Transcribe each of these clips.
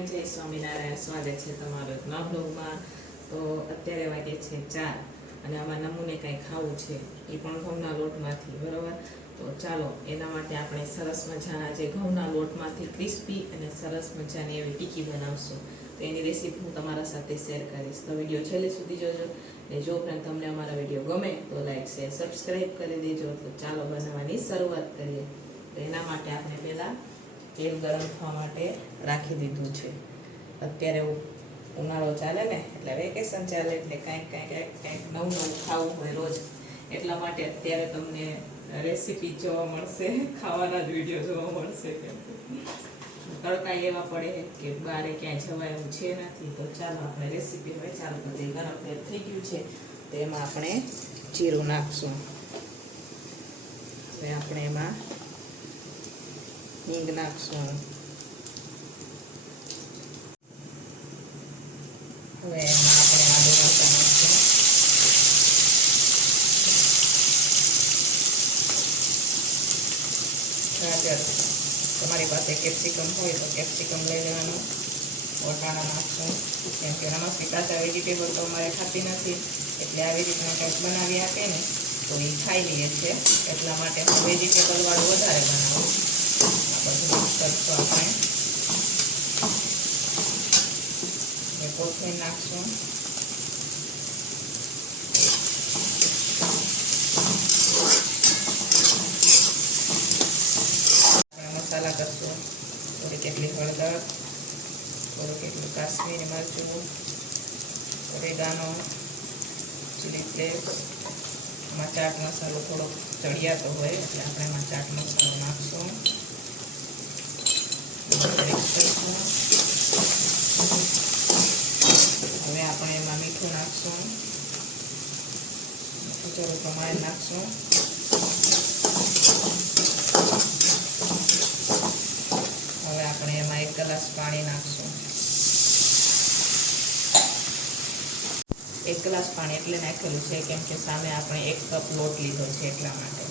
જય સ્વામિનારાયણ. સ્વાગત છે તમારો? નવા બ્લોગમાં તો અત્યારે વાગે છે ચાર અને આમાં નમૂને કાંઈ ખાવું છે એ પણ ઘઉંના લોટમાંથી, બરાબર? તો ચાલો, એના માટે આપણે સરસ મજાના જે ઘઉંના લોટમાંથી ક્રિસ્પી અને સરસ મજાની એવી ટીકી બનાવશું. તો એની રેસીપી હું તમારા સાથે શેર કરીશ. તો વીડિયો છેલ્લે સુધી જોજો અને જો ઉપરાંત તમને અમારા વીડિયો ગમે તો લાઈક શેર સબસ્ક્રાઈબ કરી દેજો. તો ચાલો બનાવવાની શરૂઆત કરીએ. તો એના માટે આપણે પહેલાં તેલ ગરમ થવા માટે રાખી દીધું છે. અત્યારે ઉનાળો ચાલે ને, એટલે વેકેશન ચાલે, એટલે કાંઈક કાંઈક કાંઈક નવું નવું ખાવું હોય રોજ. એટલા માટે અત્યારે તમને રેસીપી જોવા મળશે, ખાવાના જ વીડિયો જોવા મળશે કેમ કે તડકા એવા પડે કે બારે ક્યાંય જવાય એવું છે નથી, તો ચાલો આપણે રેસીપી હવે ચાલુ કરી ગરમ તેલ થઈ ગયું છે તો એમાં આપણે જીરું નાખશું. હવે આપણે એમાં હિંગ નાખશું હવે એમાં આપણે આદુ મરચાં નાખશું ગાજર. તમારી પાસે કેપ્સિકમ હોય તો કેપ્સિકમ લઈ લેવાનું. વટાણા નાખશું. કેમ કે નમસ્તે કાચા વેજીટેબલ તો અમારે ખાતી નથી. એટલે આવી રીતના કંઈક બનાવી આપે ને, તો એ ખાઈ લઈએ છે એટલા માટે હું વેજીટેબલ વાળું વધારે બનાવું આ બધું મિક્સ કરશું આપણે એ કોથમીર નાખશું મસાલા કરશું. થોડી કેટલી હળદર, થોડું કેટલું કાશ્મીરી મરચું ઓરેગાનો ચીલી ફ્લેક્સ એમાં ચાટ મસાલો થોડો ચડિયાતો હોય, એટલે આપણે એમાં ચાટ મસાલો નાખશું મિક્સ કરીશું હવે આપણે એમાં મીઠું નાખશું. મીઠું જરૂર પ્રમાણે નાખશું. હવે આપણે એમાં એક ગ્લાસ પાણી નાખશું. એક ગ્લાસ પાણી એટલે નાખેલું છે, કેમ કે સામે આપણે એક કપ લોટ લીધો છે એટલા માટે.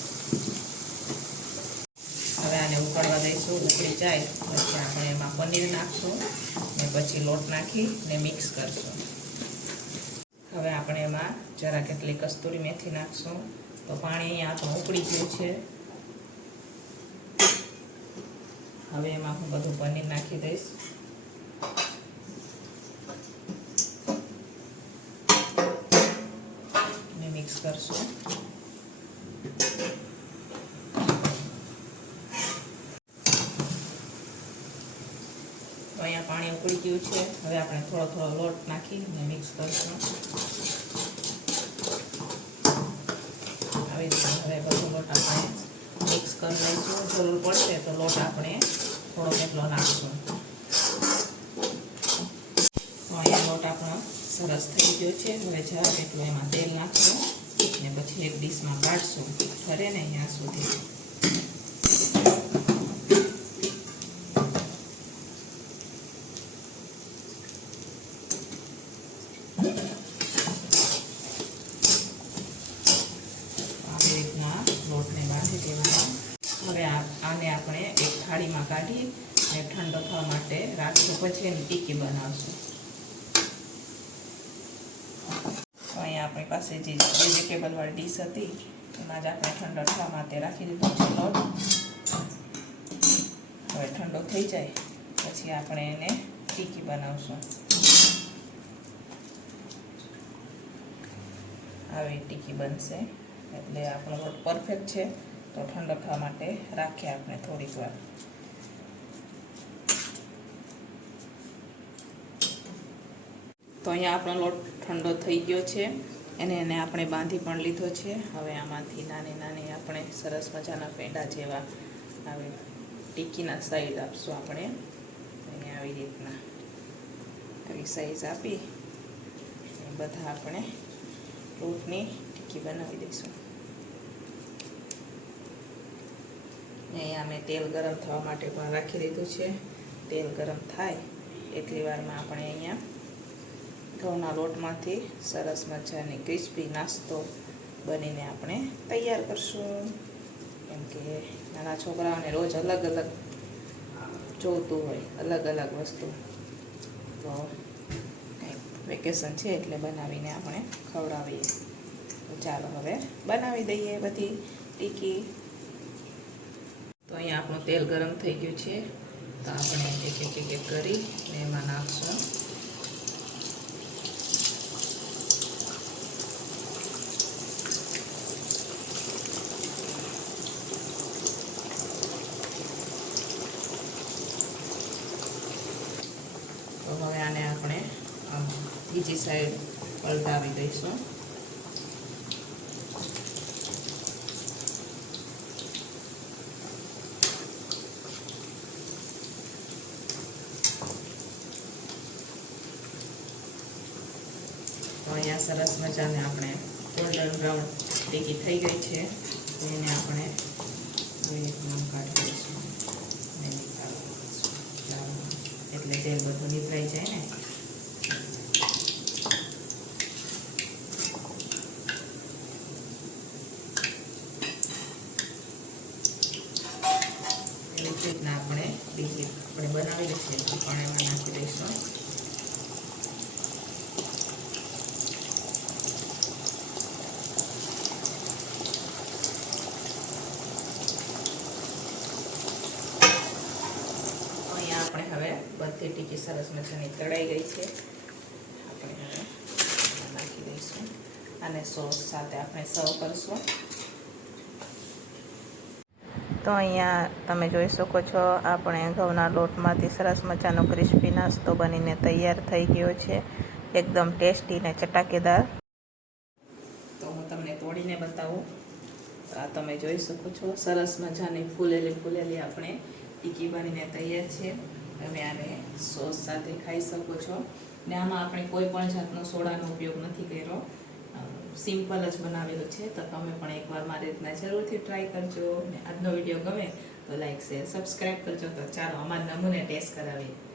હવે આને ઉકળવા દઈશું, ઉકળી જાય, પછી આપણે એમાં પનીર નાખશું ને પછી લોટ નાખી ને મિક્સ કરશું. હવે આપણે એમાં જરા કેટલી કસ્તુરી મેથી નાખશું. તો પાણી અહીંયા આપણું ઉકળી ગયું છે. હવે એમાં હું બધું પનીર નાખી દઈશ. મિક્સ કરશું. અહીંયા પાણી ઉકળી ગયું છે. હવે આપણે થોડો થોડો લોટ નાખી ને મિક્સ કરશું આવી રીતે હવે બધો લોટ આપણે મિક્સ કરી લઈશું જરૂર પડશે તો લોટ આપણે થોડો કેટલો નાખશું. અહીંયા લોટ આપણો સરસ થઈ ગયો છે. હવે જરા એટલું એમાં તેલ નાખશું ને પછી એક ડીશમાં કાઢશું ઠરે ને અહીંયા સુધી આવી રીતના લોટને બાંધી દેવાનો હવે આ આને આપણે એક થાળીમાં કાઢી અને ઠંડો થવા માટે પછી એની ટીકી બનાવશું. તો અહીંયા આપણી પાસે જે વેજીટેબલવાળી ડીશ હતી, એમાં જ આપણે ઠંડો થવા માટે રાખી દીધો છે લોટ. હવે ઠંડો થઈ જાય, પછી આપણે એને ટીકી બનાવશું. આવી ટીકી બનશે, એટલે આપણો લોટ પરફેક્ટ છે. તો ઠંડો થવા માટે રાખીએ આપણે થોડીક વાર. તો અહીંયા આપણો લોટ ઠંડો થઈ ગયો છે. એને એને આપણે બાંધી પણ લીધો છે. હવે આમાંથી નાની નાની આપણે સરસ મજાના પેંડા જેવા આવી ટીકીના સાઈઝ આપશું આપણે. અહીંયા આવી રીતના આવી સાઈઝ આપી બધા આપણે લોટની ટીકી બનાવી દઈશું. અહીંયા મેં તેલ ગરમ થવા માટે પણ રાખી દીધું છે. તેલ ગરમ થાય એટલી વારમાં આપણે અહીંયા ઘઉંના લોટમાંથી સરસ મજાની ક્રિસ્પી નાસ્તો બનીને આપણે તૈયાર કરશું. કેમ કે નાના છોકરાઓને રોજ અલગ અલગ જોતું હોય, અલગ અલગ વસ્તુ. તો વેકેશન છે એટલે બનાવીને આપણે ખવડાવીએ. તો ચાલો હવે બનાવી દઈએ બધી ટીકી. તો અહીંયા આપણું તેલ ગરમ થઈ ગયું છે. તો આપણે એક એક એક કરી ને એમાં નાખશું તો હવે આને આપણે આમ બીજી સાઈડ પલટાવી દઈશું. અહીંયા સરસ મજાને આપણે ગોલ્ડન બ્રાઉન ટીકી થઈ ગઈ છે. એને આપણે કાઢી દઈશું. એટલે તેલ બધું નીકળાઈ જાય ને એવી જ રીતના આપણે બીજી આપણે બનાવેલી પણ એમાં નાખી દઈશું અહીંયા આપણે હવે બધી ટીકી સરસ મજાની તળાઈ ગઈ છે આપણે હવે નાખી દઈશું અને સોસ સાથે આપણે સર્વ કરીશું તો અહીંયા તમે જોઈ શકો છો, આપણે ઘઉંના લોટમાંથી સરસ મજાનો ક્રિસ્પી નાસ્તો બનીને તૈયાર થઈ ગયો છે. એકદમ ટેસ્ટી ને ચટાકેદાર. તો હું તમને તોડીને બતાવું. આ તમે જોઈ શકો છો, સરસ મજાની ફૂલેલી ફૂલેલી આપણે ટીકી બનીને તૈયાર છે. તમે આને સોસ સાથે ખાઈ શકો છો. ને આમાં આપણે કોઈ પણ જાતનો સોડાનો ઉપયોગ નથી કર્યો. સિમ્પલ જ બનાવેલું છે. તો તમે પણ એકવાર મારી રીતના જરૂરથી ટ્રાય કરજો. ને આજનો વીડિયો ગમે તો લાઈક શેર સબસ્ક્રાઈબ કરજો. તો ચાલો, અમારા નમૂને ટેસ્ટ કરાવીએ.